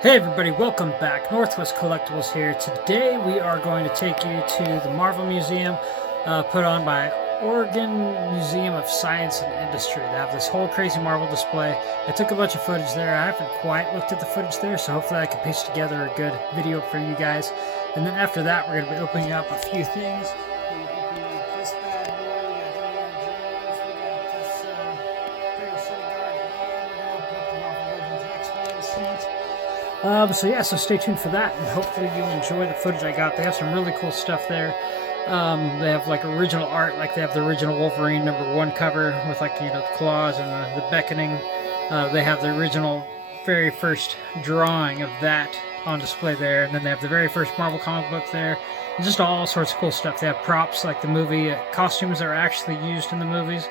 Hey everybody, welcome back. Northwest Collectibles here. Today we are going to take you to the Marvel Museum put on by Oregon Museum of Science and Industry. They have this whole crazy Marvel display. I took a bunch of footage there. I haven't quite looked at the footage there, so hopefully I can piece together a good video for you guys. And then after that, we're going to be opening up a few things. This bad boy, we got Indiana Jones, we got this Imperial City Guard, and we're going to put the Marvel Legends Xmen suit. So stay tuned for that, and hopefully you enjoy the footage I got. They have some really cool stuff there. They have like original art, like they have the original Wolverine #1 cover with like the claws and the beckoning. They have the original, very first drawing of that on display there, and then they have the very first Marvel comic book there. And just all sorts of cool stuff. They have props like the movie costumes that are actually used in the movies,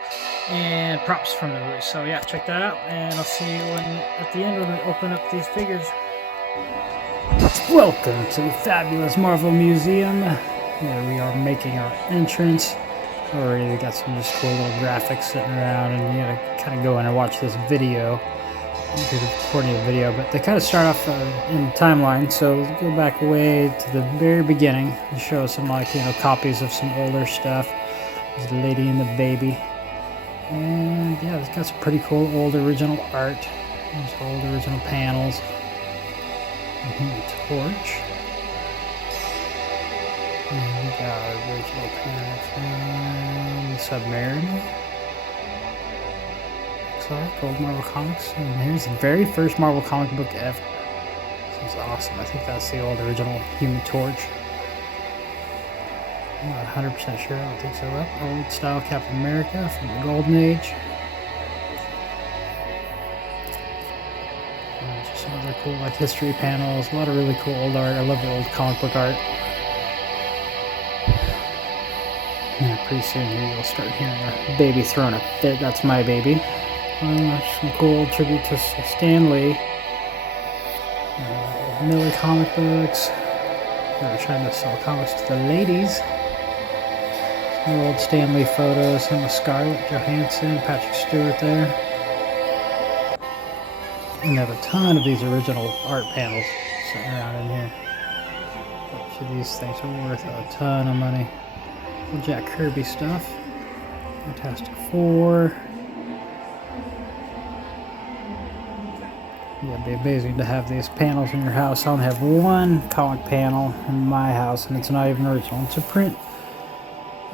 and props from the movies. So yeah, check that out, and I'll see you at the end when we open up these figures. Welcome to the fabulous Marvel Museum. Here we are making our entrance. Already we got some just cool little graphics sitting around, and you gotta kind of go in and watch this video. Because of recording a video, but they kind of start off in timeline. So go back way to the very beginning and show some copies of some older stuff. There's the lady and the baby, and yeah, it's got some pretty cool old original art. There's old original panels. Torch. And we got our original panel from Submariner. Looks like old Marvel Comics. And here's the very first Marvel comic book ever. This is awesome. I think that's the old original Human Torch. I'm not 100% sure. I don't think so. Old style Captain America from the Golden Age. Just some other cool history panels, a lot of really cool old art. I love the old comic book art. Yeah, pretty soon here you'll start hearing a baby throwing a fit. That's my baby. Some cool old tribute to Stan Lee. Miller comic books. They're trying to sell comics to the ladies. Some old Stan Lee photos. Him with Scarlett Johansson, Patrick Stewart there. And they have a ton of these original art panels sitting around in here. Each of these things are worth a ton of money. Some Jack Kirby stuff. Fantastic Four. Yeah, it'd be amazing to have these panels in your house. I only have one comic panel in my house, and it's not even original. It's a print.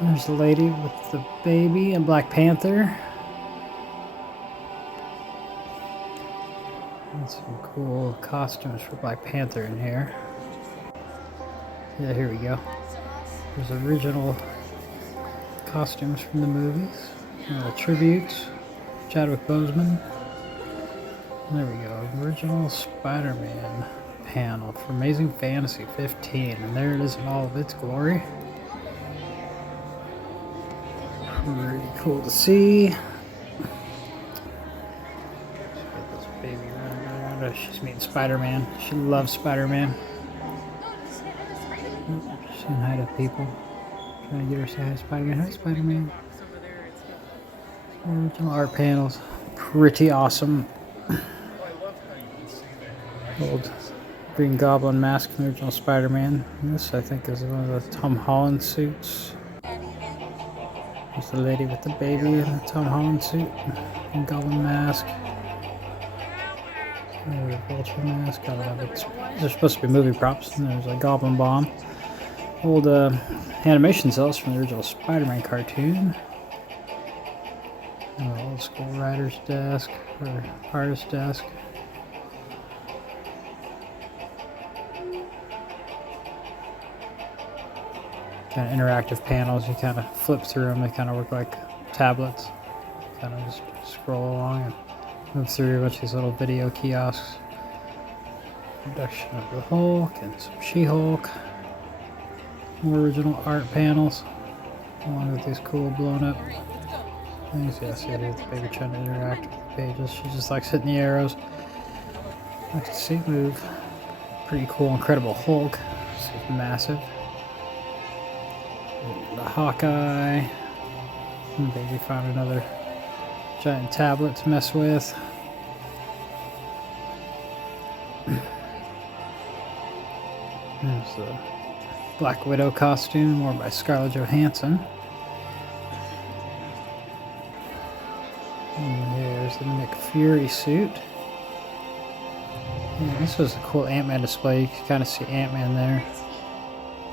There's the lady with the baby and Black Panther. And some cool costumes for Black Panther in here. Yeah, here we go. There's original costumes from the movies. Little tributes. Chadwick Boseman. There we go. Original Spider-Man panel for Amazing Fantasy 15. And there it is in all of its glory. Pretty cool to see. Baby running around. She's meeting Spider-Man. She loves Spider-Man. She's saying hi to people. Trying to get her to say hi to Spider-Man. Hi, Spider-Man. Original art panels. Pretty awesome. Old Green Goblin mask from the original Spider-Man. This, I think, is one of the Tom Holland suits. There's the lady with the baby in the Tom Holland suit. Green Goblin mask. There's a vulture mask. I don't know. They're supposed to be movie props. And there's a Goblin bomb. Old animation cells from the original Spider-Man cartoon. Old school writer's desk or artist's desk. Kind of interactive panels. You kind of flip through them. They kind of work like tablets. Kind of just scroll along and move through a bunch of these little video kiosks. Production of the Hulk and some She-Hulk. More original art panels, along with these cool blown up things. Yeah, see here's the baby trying to interact with the pages. She just likes hitting the arrows. Likes to see it move. Pretty cool, Incredible Hulk. This is massive. The Hawkeye. And the baby found another giant tablet to mess with. There's the Black Widow costume, worn by Scarlett Johansson. And there's the Nick Fury suit. Yeah, this was a cool Ant-Man display. You can kind of see Ant-Man there.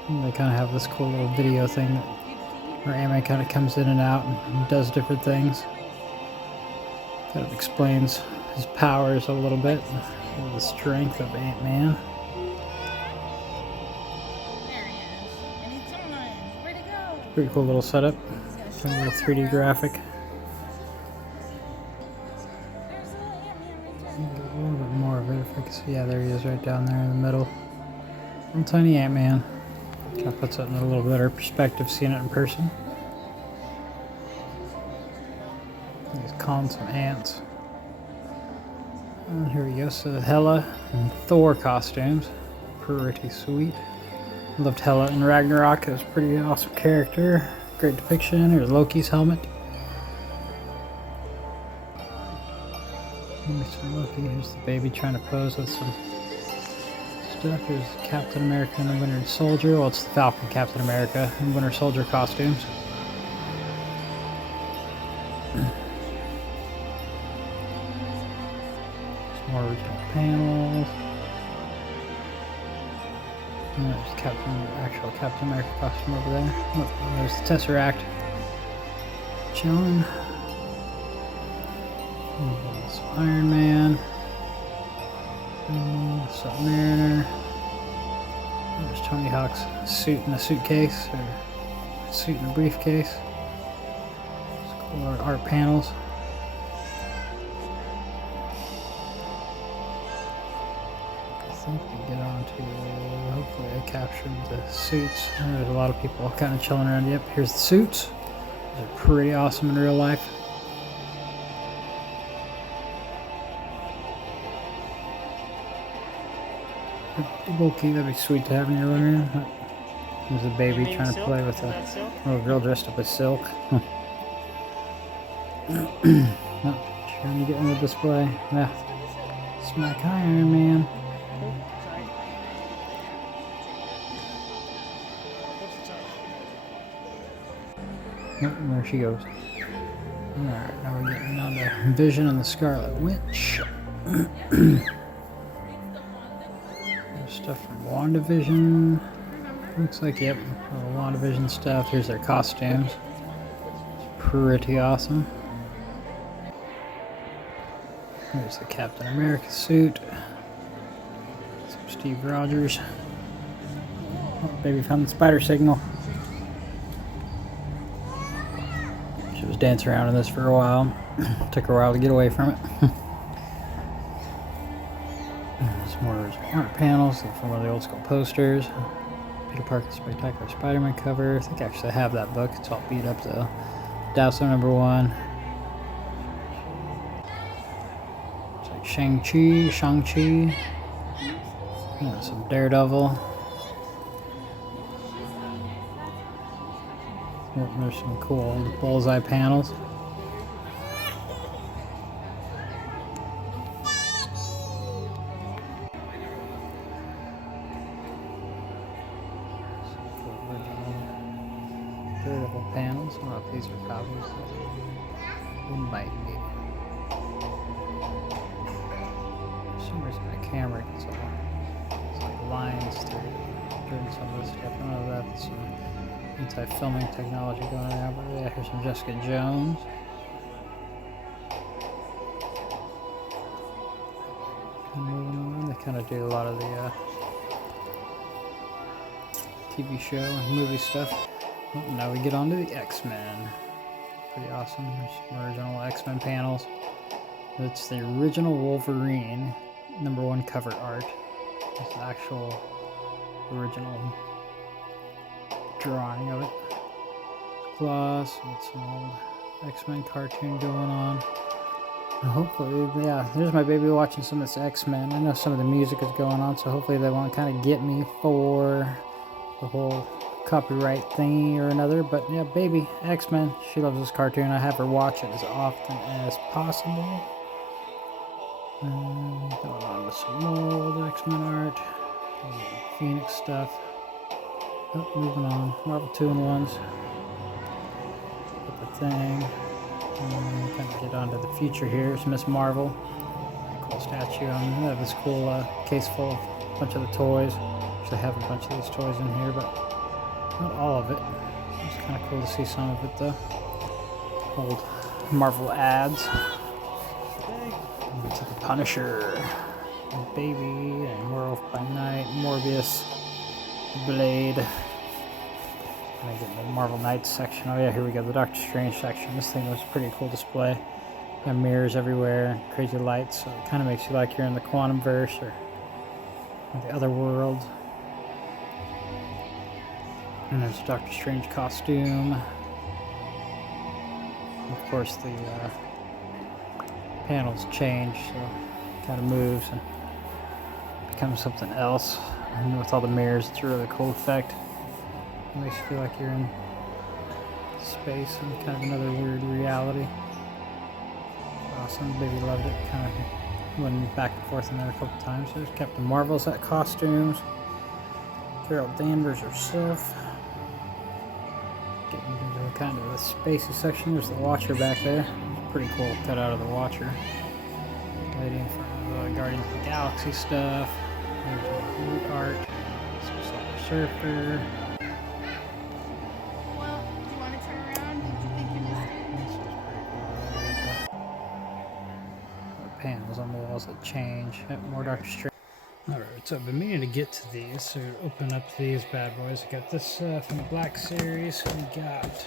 And they kind of have this cool little video thing where Ant-Man kind of comes in and out and does different things. Kind of explains his powers a little bit, the strength of Ant-Man. Pretty cool little setup. A little 3D graphic. A little bit more of it if I can see. Yeah, there he is right down there in the middle. Little tiny Ant-Man. Kind of puts it in a little better perspective seeing it in person. He's calling some ants. And here we go. So Hela and Thor costumes. Pretty sweet. Loved Hela in Ragnarok. It was a pretty awesome character. Great depiction. Here's Loki's helmet. Here's some Loki. Here's the baby trying to pose with some stuff. Here's Captain America and the Winter Soldier. Well, it's the Falcon Captain America and Winter Soldier costumes. Some more original panels. And there's actual Captain America costume over there. Oh, there's the Tesseract. Chilling. Some Iron Man. Submariner. There's Tony Hawk's suit in a suitcase, or suit in a briefcase. It's cool art panels. I think we get on to, hopefully I captured the suits. There's a lot of people kind of chilling around. Yep, here's the suits. They're pretty awesome in real life. Pretty bulky, that'd be sweet to have in your living room. There's a baby trying to play with a little girl dressed up as Silk. Nope, trying to get in the display. Yeah. Smack Iron Man. Nope, there she goes. Alright, now we're getting on to Vision and the Scarlet Witch. Stuff from WandaVision. Looks like, yep, WandaVision stuff. Here's their costumes. It's pretty awesome. Here's the Captain America suit. Some Steve Rogers. Oh, baby found the spider signal. She was dancing around in this for a while. Took her a while to get away from it. Some more art panels from one of the old school posters. Peter Parker's Spectacular Spider-Man cover. I think I actually have that book. It's all beat up though. Dowso #1. It's like Shang-Chi. Yeah, some Daredevil. Yep, there's some cool bullseye panels. Daredevil panels. I don't know if these are copies. They might be. For some reason my camera gets it's like lines through during some of this stuff. I don't know if that's some anti-filming technology going around, but yeah, here's some Jessica Jones. They kind of do a lot of the TV show and movie stuff. Well, now we get on to the X-Men. Pretty awesome. There's some original X-Men panels. It's the original Wolverine #1 cover art. It's the actual original drawing of it. Gloss and some old X-Men cartoon going on. And hopefully, yeah, there's my baby watching some of this X-Men. I know some of the music is going on, so hopefully they won't kind of get me for the whole copyright thingy or another. But yeah, baby, X-Men, she loves this cartoon. I have her watch it as often as possible. Going on with some more old X-Men art. Phoenix stuff. Oh, moving on. Marvel 2-in-1s. Put the thing. And kind of get onto the future here. Here's Miss Marvel. Cool statue. I have this cool case full of a bunch of the toys. Actually, I have a bunch of these toys in here, but not all of it. It's kind of cool to see some of it, though. Old Marvel ads. Into the Punisher. And Baby, and Werewolf by Night, Morbius, Blade. And I get in the Marvel Knights section. Oh yeah, here we go, the Doctor Strange section. This thing was a pretty cool display. Got mirrors everywhere, crazy lights, so it kind of makes you like you're in the quantum verse or the other world. And there's a Doctor Strange costume. And of course, the panels change, so it kind of moves and becomes something else. And with all the mirrors, it's a really cool effect. It makes you feel like you're in space and kind of another weird reality. Awesome, baby loved it. Kind of went back and forth in there a couple times. There's Captain Marvel's at costumes. Carol Danvers herself. Getting into kind of the spacey section. There's the Watcher back there. Pretty cool cut out of the Watcher. Lady in front of the Guardians of the Galaxy stuff. There's the root art. Some Silver Surfer. Well, do you want to turn around? Did you think you missed it? This is pretty cool. The panels on the walls that change. More Doctor Strange. Alright, so I've been meaning to get to these, so open up these bad boys. I got this from the Black Series. We got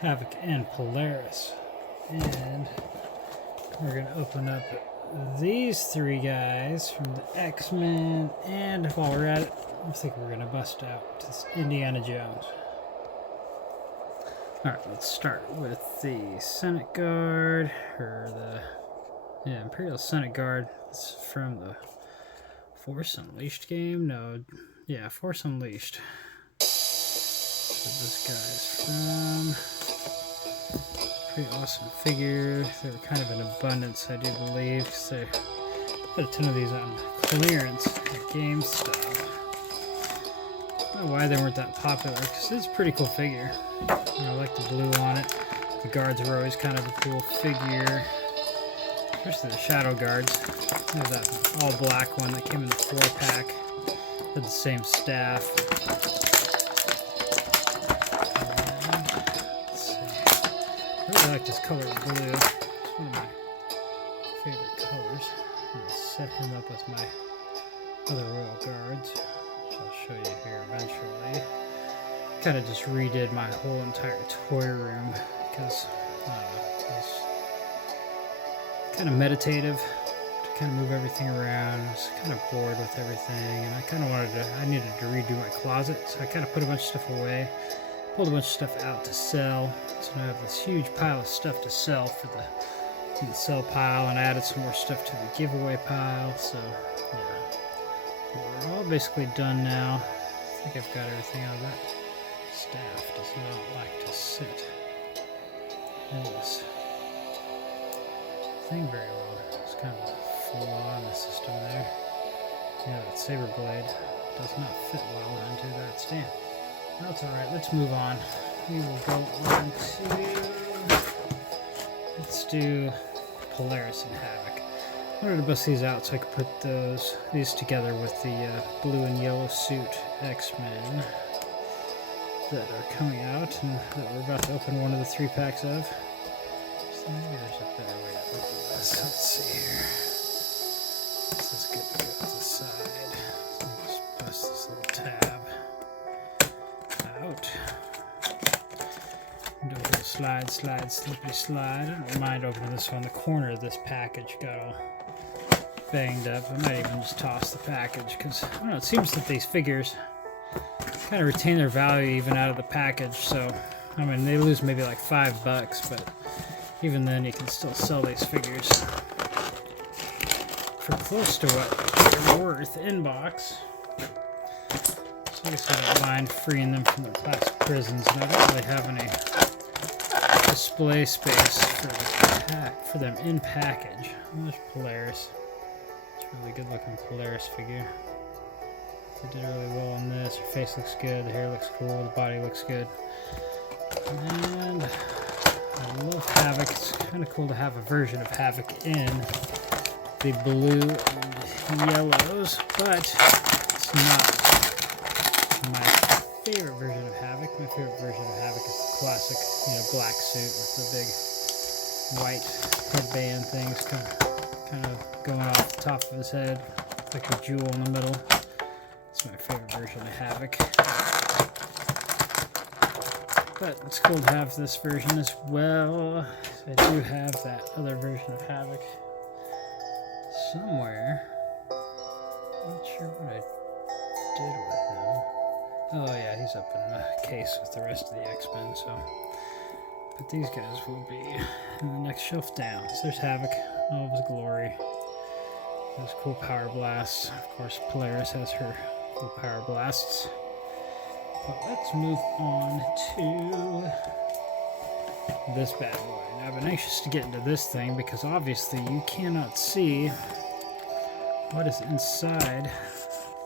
Havoc and Polaris. And we're going to open up these three guys from the Xmen. And while we're at it, I think we're going to bust out this Indiana Jones. Alright, let's start with the Senate Guard, or the Imperial Senate Guard. It's from the Force Unleashed game? No, yeah, Force Unleashed. This guy's from. Pretty awesome figure. They were kind of in abundance, I do believe, because they put a ton of these on clearance at GameStop. I don't know why they weren't that popular, because it's a pretty cool figure. I like the blue on it. The guards were always kind of a cool figure. Especially the Shadow Guards. They have that all black one that came in the 4-pack. Had the same staff. Let's see. I really like this color blue. It's one of my favorite colors. I'm going to set him up with my other Royal Guards, which I'll show you here eventually. Kind of just redid my whole entire toy room because it was kind of meditative to kind of move everything around. I was kind of bored with everything, and I kind of I needed to redo my closet, so I kind of put a bunch of stuff away, pulled a bunch of stuff out to sell. So now I have this huge pile of stuff to sell for the sell pile, and I added some more stuff to the giveaway pile. So yeah, we're all basically done now. I think I've got everything out of that. Staff does not like to sit in this thing very well. It's kind of a flaw in the system there. Yeah, that saber blade does not fit well into that stand. That's alright, let's move on. We will go on to... Let's do Polaris and Havoc. I wanted to bust these out so I could put these together with the blue and yellow suit X-Men that are coming out and that we're about to open one of the 3-packs of. So maybe there's a better way to open this. Let's see here. This is good to go to the side. Just bust this little tab out. Do a little slide, slippy slide. I don't mind opening this one. The corner of this package got all banged up. I might even just toss the package because, I don't know, it seems that these figures kind of retain their value even out of the package. So, I mean, they lose maybe like $5, but even then you can still sell these figures for close to what they're worth in box. So I guess I don't mind freeing them from their plastic prisons, and I don't really have any display space for them in package. Oh, there's Polaris. It's a really good looking Polaris figure. They did really well on this. Her face looks good, the hair looks cool, the body looks good. And I love Havoc. It's kind of cool to have a version of Havoc in the blue and yellows, but it's not my favorite version of Havoc. My favorite version of Havoc is the classic, black suit with the big white headband things kind of going off the top of his head, like a jewel in the middle. It's my favorite version of Havoc. But it's cool to have this version as well. I do have that other version of Havoc somewhere. Not sure what I did with him. Oh yeah, he's up in the case with the rest of the X-Men, so. But these guys will be in the next shelf down. So there's Havoc, all of his glory. Those cool power blasts. Of course, Polaris has her cool power blasts. But let's move on to this bad boy. Now, I've been anxious to get into this thing because obviously you cannot see what is inside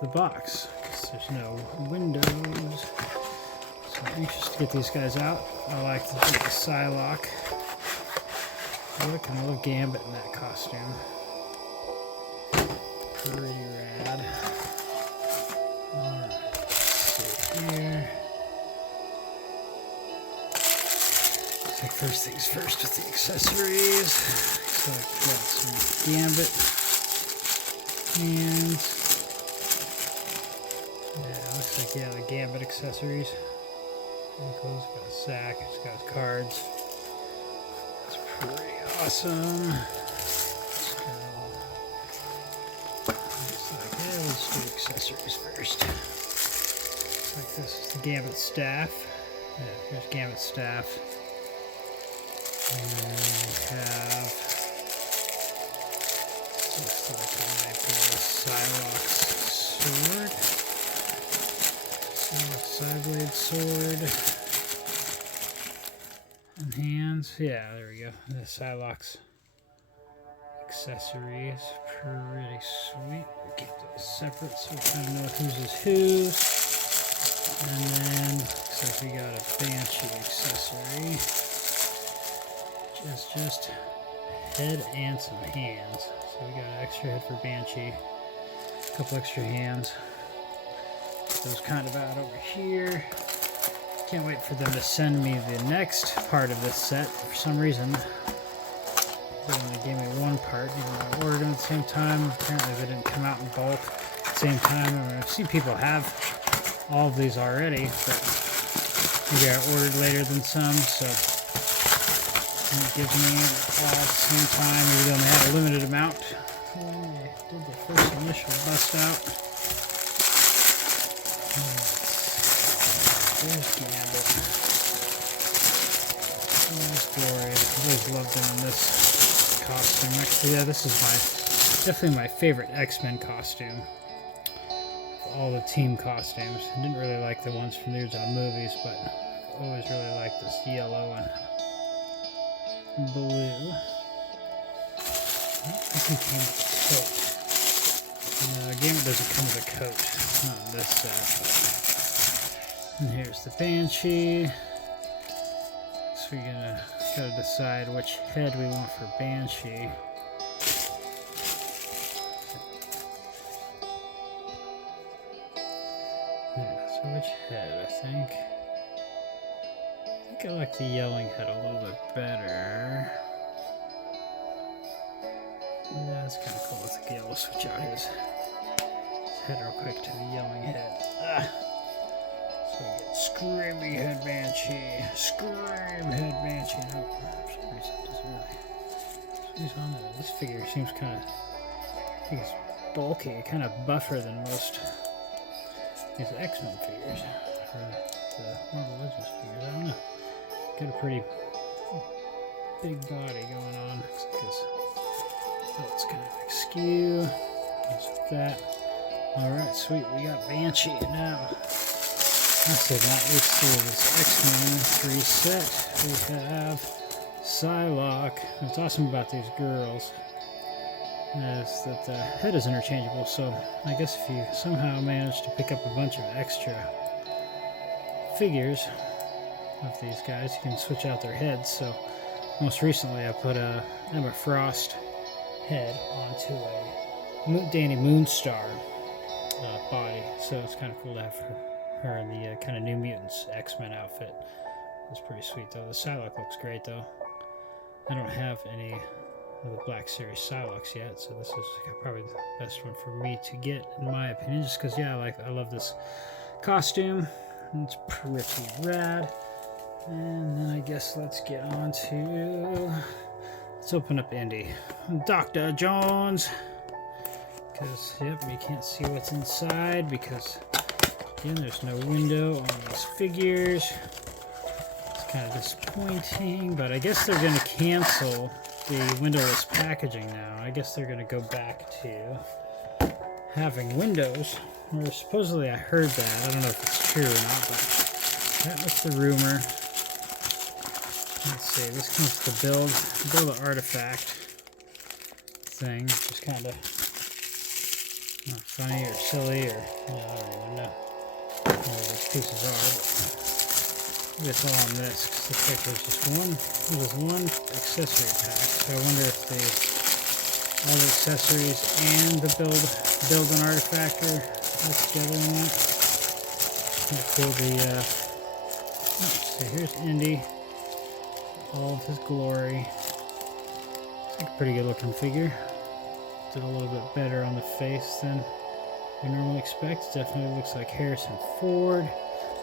the box because there's no windows. So I'm anxious to get these guys out. I like the Psylocke look, and I love Gambit in that costume. Pretty rad. Alright, let's see here. So first things first with the accessories. So I've got some Gambit hands. Yeah, looks like, the Gambit accessories. Pretty cool. It's got a sack, it's got cards. It's pretty awesome. Let's do accessories first. Looks like this is the Gambit staff. Yeah, here's Gambit staff. And then we have, looks like it might be a Psylocke's sword. Psyblade sword. And hands. Yeah, there we go. The Psylocke's accessories. Pretty sweet. We'll keep those separate so we kind of know whose is whose. And then looks like we got a Banshee accessory. Just head and some hands. So we got an extra head for Banshee. A couple extra hands. Those kind of out over here. Can't wait for them to send me the next part of this set. For some reason, they only gave me one part, even though I ordered them at the same time. Apparently they didn't come out in bulk at the same time. I mean, I've seen people have all of these already, but maybe I ordered later than some, so it gives me all at the same time. Maybe they only had a limited amount. And they did the first initial bust out. There's Gambit. Nice glory. I've always loved him in this costume. Actually, yeah, this is definitely my favorite X-Men costume. Of all the team costumes. I didn't really like the ones from the original movies, but I always really liked this yellow and blue. I think he came with a coat. No, Gambit doesn't come with a coat. Not in this set, but. And here's the Banshee. So we're gotta decide which head we want for Banshee. Yeah, so which head, I think I like the yelling head a little bit better. Yeah, it's kind of cool. I think we'll switch out his head real quick to the yelling head. So we get Screamy Head Banshee. Scream Head Banshee. No, for some reason it doesn't really. He's on there. This figure seems kind of. I think it's bulky, kind of buffer than most these X-Men figures. Or the Marvel Legends figures. I don't know. Got a pretty big body going on. Looks like his belt's kind of askew. Goes with that. Alright, sweet. We got Banshee now. Last but not least, for this X-Men 3 set, we have Psylocke. What's awesome about these girls is that the head is interchangeable, so I guess if you somehow manage to pick up a bunch of extra figures of these guys, you can switch out their heads. So most recently I put a Emma Frost head onto a Danny Moonstar body, so it's kind of cool to have her in the kind of New Mutants X-Men outfit. It's pretty sweet though. The Psylocke looks great though. I don't have any of the Black Series Psylocks yet, so this is probably the best one for me to get in my opinion, just because yeah, I love this costume. It's pretty rad. And then I guess let's get on to, let's open up Indy. Dr. Jones, because yep, you can't see what's inside because again there's no window on these figures. It's kind of disappointing, but I guess they're going to cancel the windowless packaging now. I guess they're going to go back to having windows, or supposedly I heard that. I don't know if it's true or not, but that was the rumor. Let's see, this comes to build an artifact thing, which is kind of funny or silly, or I don't even know what these pieces are, but it's all on this, because it looks like there's one accessory pack, so I wonder if all the accessories and the build an artifact are together in that. Kind of cool. Let's see, here's Indy. All of his glory. It's like a pretty good looking figure. Did a little bit better on the face than we normally expect. Definitely looks like Harrison Ford.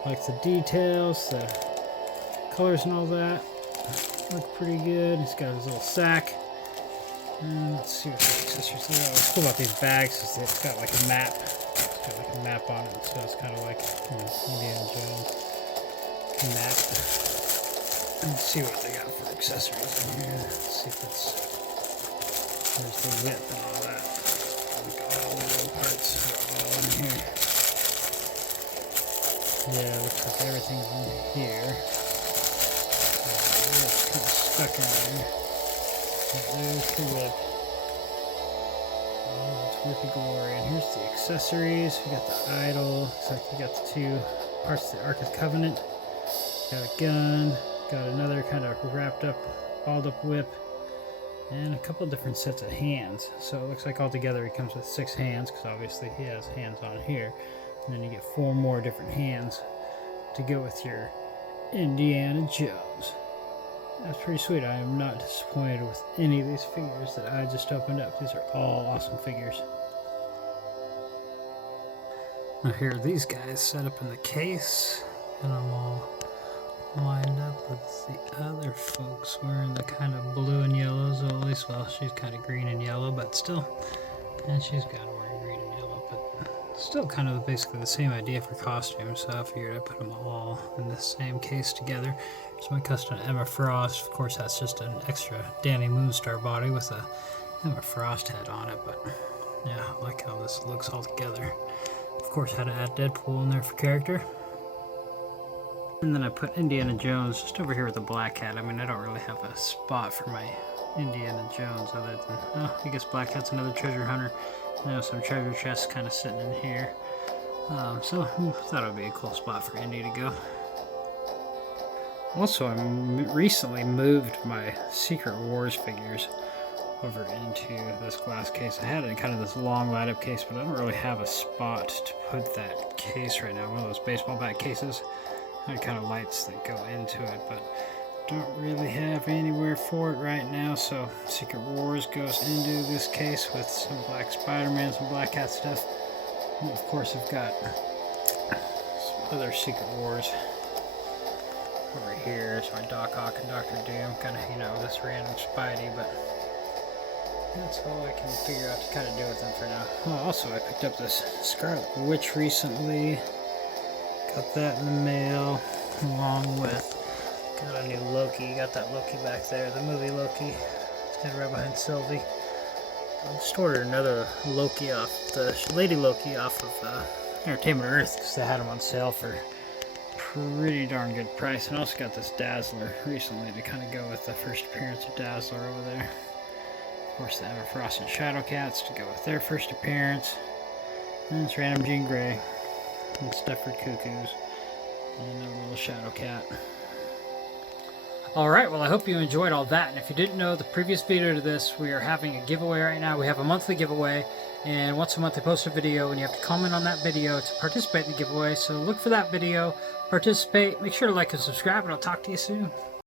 Like the details, the colors and all that. Look pretty good. He's got his little sack. And let's see what the accessories are. What's cool about these bags is that it's got like a map. It's got like a map on it, so it's kind of like Indiana Jones map. Let's see what they got for accessories in here. Let's see if there's the whip and all that. Like all the little parts are all in here. Yeah, looks like everything's in here. It's kind of stuck in there. There's the whip. Oh, it's whippy glory. And here's the accessories. We got the idol. Looks like we got the two parts of the Ark of the Covenant. Got a gun. Got another kind of wrapped up, balled up whip, and a couple different sets of hands. So it looks like altogether he comes with 6 hands, because obviously he has hands on here. And then you get 4 more different hands to go with your Indiana Jones. That's pretty sweet. I am not disappointed with any of these figures that I just opened up. These are all awesome figures. Now here are these guys set up in the case, and I'm all lined up with the other folks wearing the kind of blue and yellows, or at least, well, she's kind of green and yellow, but still, and she's got to wear green and yellow, but still kind of basically the same idea for costumes, so I figured I'd put them all in the same case together. Here's my custom Emma Frost. Of course, that's just an extra Danny Moonstar body with a Emma Frost head on it, but yeah, I like how this looks all together. Of course, I had to add Deadpool in there for character. And then I put Indiana Jones just over here with the Black Hat. I mean, I don't really have a spot for my Indiana Jones other than, oh, I guess Black Hat's another treasure hunter. I know some treasure chests kind of sitting in here. So I thought it would be a cool spot for Indy to go. Also, I recently moved my Secret Wars figures over into this glass case. I had it in kind of this long light-up case, but I don't really have a spot to put that case right now. One of those baseball bat cases. Kind of lights that go into it, but don't really have anywhere for it right now, so Secret Wars goes into this case with some Black Spider-Man, some Black Hat stuff, and of course I've got some other Secret Wars over here. It's my Doc Ock and Dr. Doom, kind of, you know, this random Spidey, but that's all I can figure out to kind of do with them for now. Oh, also I picked up this Scarlet Witch recently. Got that in the mail, along with, got a new Loki. Got that Loki back there, the movie Loki. It's kind of right behind Sylvie. I just ordered another Loki off, the Lady Loki off of Entertainment Earth, because they had them on sale for a pretty darn good price. And I also got this Dazzler recently to kind of go with the first appearance of Dazzler over there. course, the Everfrost and Shadow Cats to go with their first appearance. And it's Random Jean Grey. And Stefford Cuckoos. And a little Shadow Cat. Alright, well I hope you enjoyed all that, and if you didn't know, the previous video to this, we are having a giveaway right now. We have a monthly giveaway, and once a month I post a video, and you have to comment on that video to participate in the giveaway, so look for that video, participate, make sure to like and subscribe, and I'll talk to you soon.